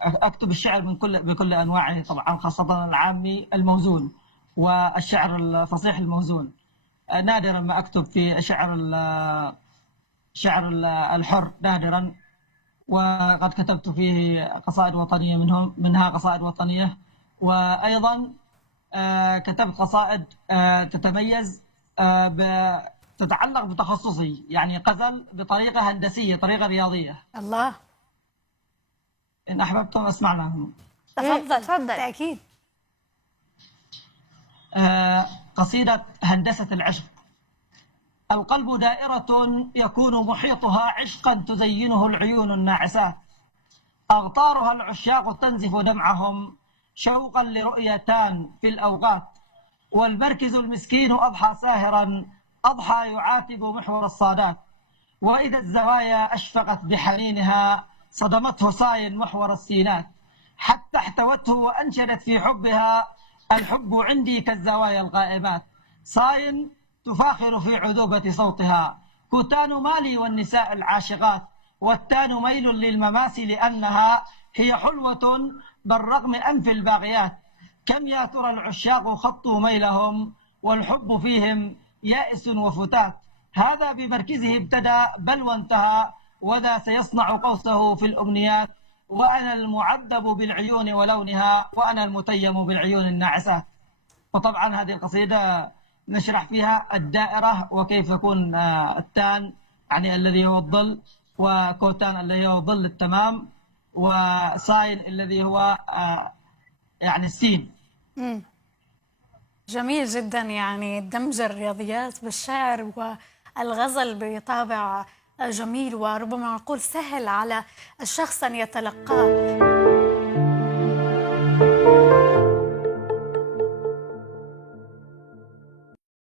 أكتب الشعر بكل أنواعه طبعا، خاصة العامي الموزون والشعر الفصيح الموزون. نادرا ما أكتب في شعر الحر، نادرا. وقد كتبت فيه قصائد وطنية، منها قصائد وطنية. وأيضا كتبت قصائد تتميز، تتعلق بتخصصي، يعني غزل بطريقة هندسية، طريقة رياضية. الله. إن أحببتم أسمعنا. تفضل. تفضل. أكيد. قصيدة هندسة العشق. القلب دائرة يكون محيطها عشقا تزينه العيون الناعسات، أغطارها العشاق تنزف دمعهم شوقا لرؤيتان في الأوقات، والمركز المسكين أضحى ساهرا، أضحى يعاتب محور الصادات، وإذا الزوايا أشفقت بحنينها صدمته صاين محور السينات، حتى احتوته وأنشدت في حبها الحب عندي كالزوايا القائمات، صاين تفاخر في عذوبة صوتها، كتان مالي والنساء العاشقات، والتان ميل للمماس لأنها هي حلوة بالرغم أنف الباغيات، كم يا ترى العشاق خطوا ميلهم والحب فيهم يائس وفتات، هذا بمركزه ابتدى بل وانتهى، وذا سيصنع قوسه في الأمنيات، وأنا المعذب بالعيون ولونها، وأنا المتيم بالعيون الناعسات. وطبعا هذه القصيدة نشرح فيها الدائرة، وكيف يكون التان يعني الذي هو الظل، وكوتان الذي هو ظل التمام، وصاين الذي هو يعني السين. جميل جدا، يعني دمج الرياضيات بالشعر والغزل بطابع جميل، وربما نقول سهل على الشخص أن يتلقاه.